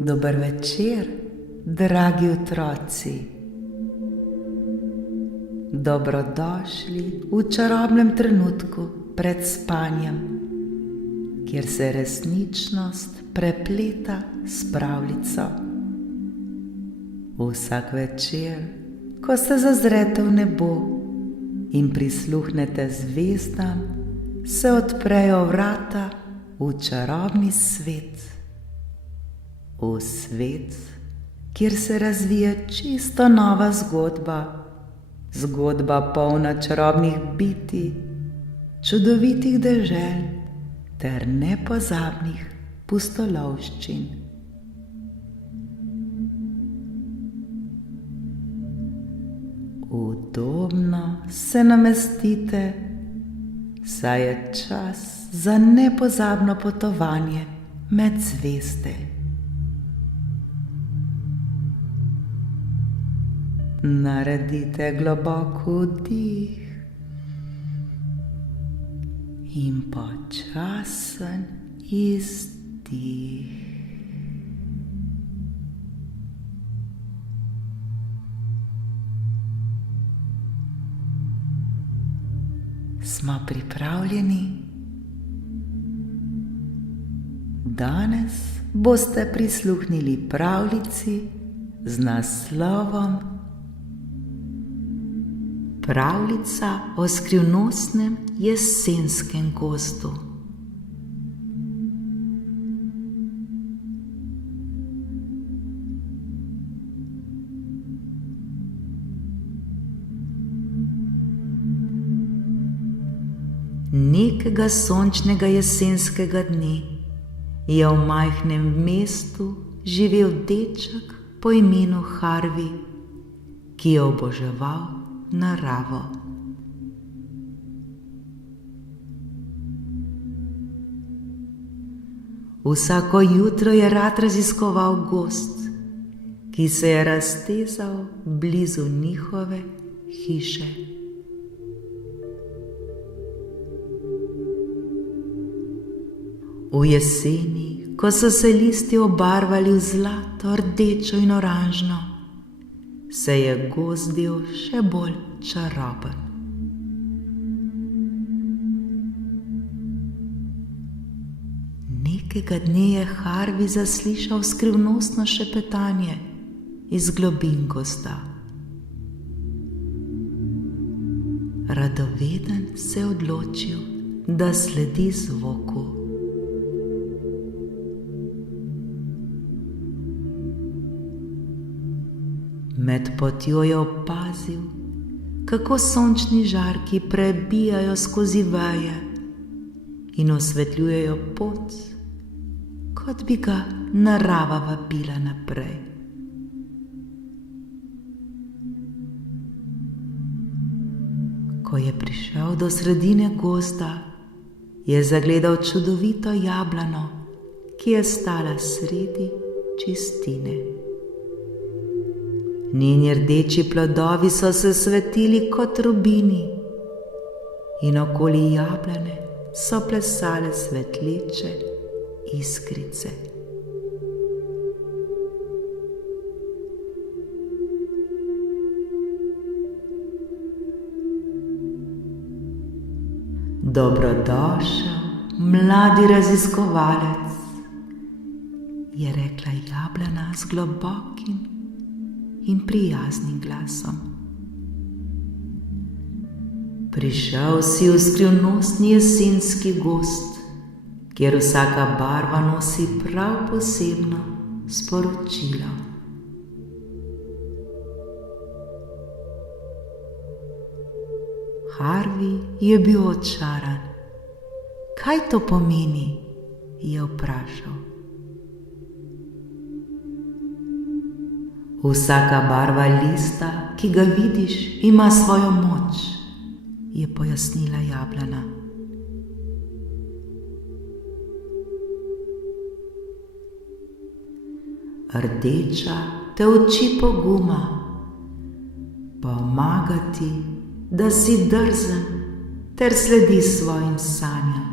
Dober večer, dragi otroci. Dobrodošli v čarobnem trenutku pred spanjem, kjer se resničnost prepleta s pravljico. Vsak večer, ko se zazrete v nebo in prisluhnete zvezdam, se odprejo vrata v čarobni svet. V svet, kjer se razvije čisto nova zgodba, zgodba polna čarobnih bitij, čudovitih dežel ter nepozabnih pustolovščin. Udobno se namestite, saj je čas za nepozabno potovanje med zvezde. Naredite globok vdih in počasen izdih. Smo pripravljeni? Danes boste prisluhnili pravljici z naslovom Pravljica o skrivnostnem jesenskem gozdu. Nekega sončnega jesenskega dne je v majhnem mestu živel deček po imenu Harvey, ki je oboževal naravo. Vsako jutro je rad raziskoval gozd, ki se je raztezal blizu njihove hiše. V jeseni, ko so se listi obarvali v zlato, rdečo in oranžno, se je gozd zdel še bolj čaroben. Nekega dne je Harvey zaslišal skrivnostno šepetanje iz globin gozda. Radoveden se je odločil, da sledi zvoku. Med potjo je opazil, kako sončni žarki prebijajo skozi veje in osvetljujejo pot, kot bi ga narava vabila naprej. Ko je prišel do sredine gozda, je zagledal čudovito jablano, ki je stala sredi čistine. Njeni rdeči plodovi so se svetili kot rubini in okoli jablane so plesale svetleče iskrice. Dobrodošel, mladi raziskovalec, je rekla jablana z globokim in prijaznim glasom. Prišel si v skrivnostni jesenski gozd, kjer vsaka barva nosi prav posebno sporočilo. Harvey je bil očaran. Kaj to pomeni? Je vprašal. Vsaka barva lista, ki ga vidiš, ima svojo moč, je pojasnila jablana. Rdeča te uči poguma, pomaga ti, da si drzen ter sledi svojim sanjam.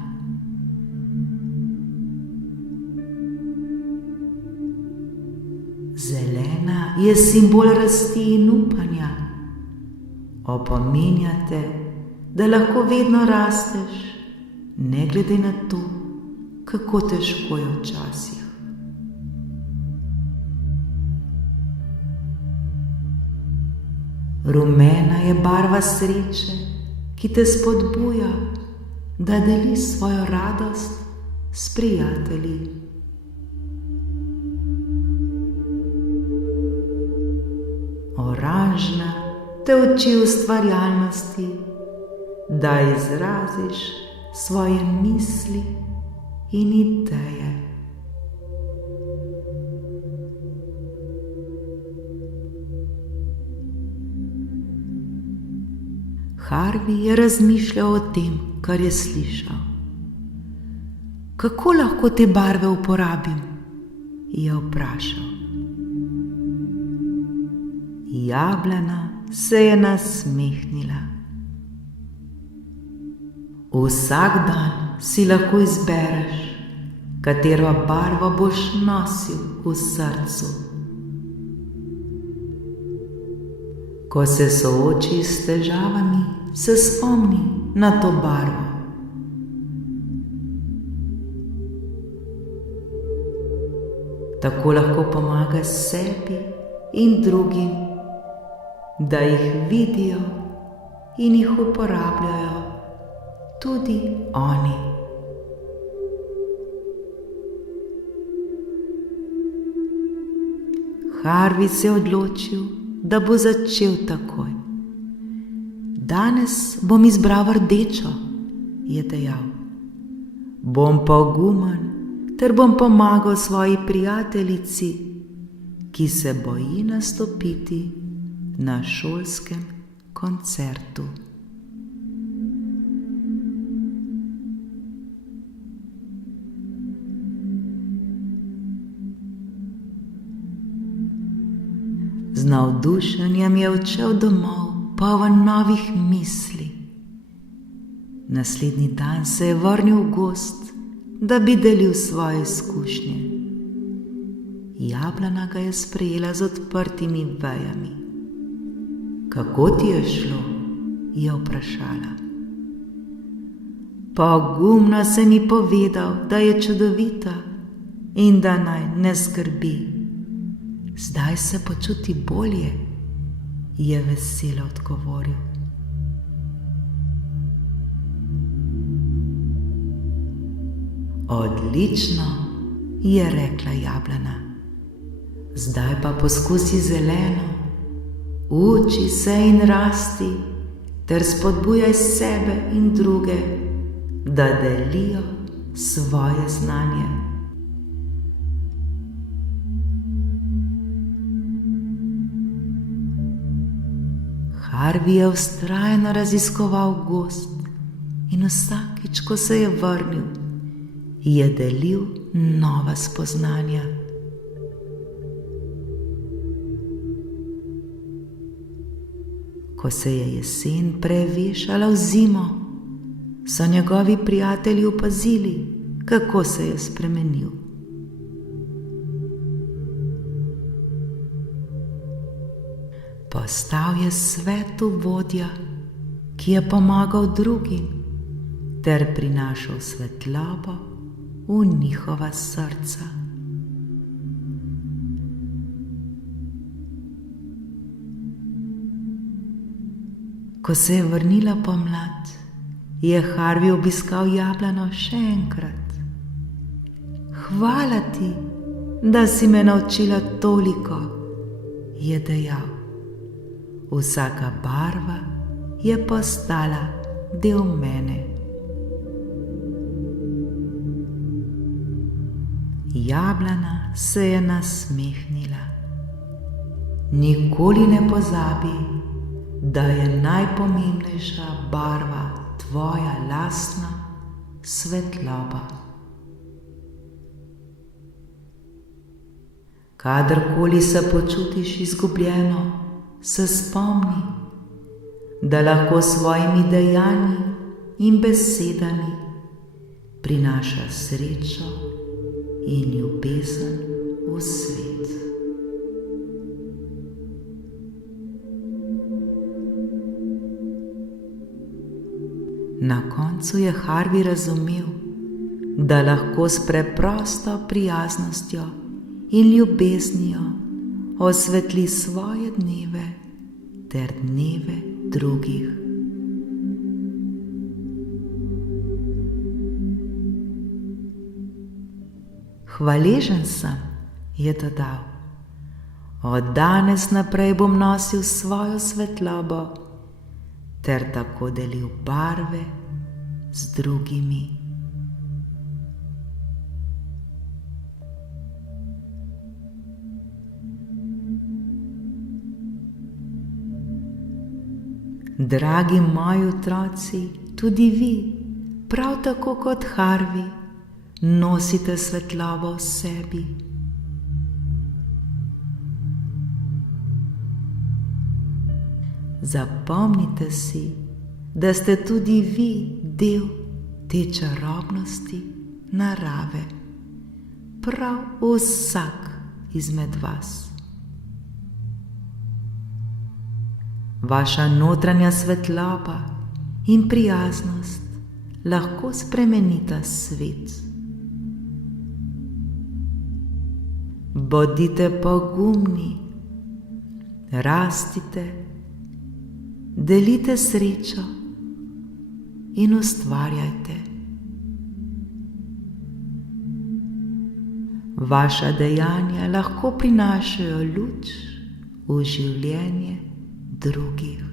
je simbol rasti in upanja. Opominja te, da lahko vedno rasteš, ne glede na to, kako težko je včasih. Rumena je barva sreče, ki te spodbuja, da deliš svojo radost s prijatelji. Oranžna te uči ustvarjalnosti, da izraziš svoje misli in ideje. Harvey je razmišljal o tem, kar je slišal. Kako lahko te barve uporabim? Je vprašal. Jablana se je nasmehnila. Vsak dan si lahko izbereš, katero barvo boš nosil v srcu. Ko se soočiš s težavami, se spomni na to barvo. Tako lahko pomagaš sebi in drugim, da jih vidijo in jih uporabljajo tudi oni. Harvey se je odločil, da bo začel takoj. Danes bom izbral rdečo, je dejal. Bom pogumen ter bom pomagal svoji prijateljici, ki se boji nastopiti na šolskem koncertu. Z navdušenjem je odšel domov, poln novih misli. Naslednji dan se je vrnil v gozd, da bi delil svoje izkušnje. Jablana ga je sprejela z odprtimi vejami. Kako ti je šlo? Je vprašala. Pogumno se mi povedal, da je čudovita in da naj ne skrbi. Zdaj se počuti bolje, je veselo odgovoril. Odlično, je rekla jablana. Zdaj pa poskusi zeleno. Uči se in rasti, ter spodbujaj sebe in druge, da delijo svoje znanje. Harvey je vztrajno raziskoval gozd in vsakič, ko se je vrnil, je delil nova spoznanja. Ko se je jesen prevešala v zimo, so njegovi prijatelji opazili, kako se je spremenil. Postal je svetu vodja, ki je pomagal drugim ter prinašal svetlobo v njihova srca. Ko se je vrnila pomlad, je Harvey obiskal jablano še enkrat. Hvala ti, da si me naučila toliko, je dejal. Vsaka barva je postala del mene. Jablana se je nasmehnila. Nikoli ne pozabi, da je najpomembnejša barva tvoja lastna svetloba. Kadarkoli se počutiš izgubljeno, se spomni, da lahko s svojimi dejanji in besedami prinaša srečo in ljubezen v svet. Na koncu je Harvey razumel, da lahko s preprosto prijaznostjo in ljubeznijo osvetli svoje dneve ter dneve drugih. Hvaležen sem, je dodal. Od danes naprej bom nosil svojo svetlobo ter tako delil barve z drugimi. Dragi moji otroci, tudi vi, prav tako kot Harvey, nosite svetlobo v sebi. Zapomnite si, da ste tudi vi del te čarobnosti narave, prav vsak izmed vas. Vaša notranja svetloba in prijaznost lahko spremenita svet. Bodite pogumni, rastite, delite srečo in ustvarjajte. Vaša dejanja lahko prinašajo luč v življenje drugih.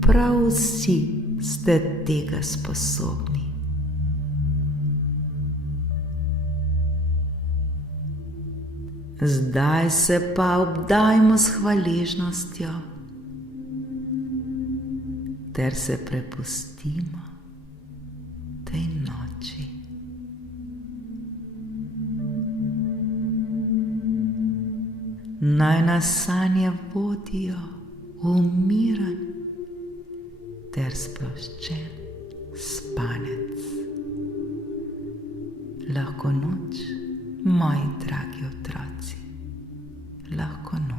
Prav vsi ste tega sposobni. Zdaj se pa obdajmo s hvaležnostjo ter se prepustimo tej noči. Naj nas sanje vodijo v miren ter sproščen spanec. Lahko noč, moji dragi otroci, lahko noč.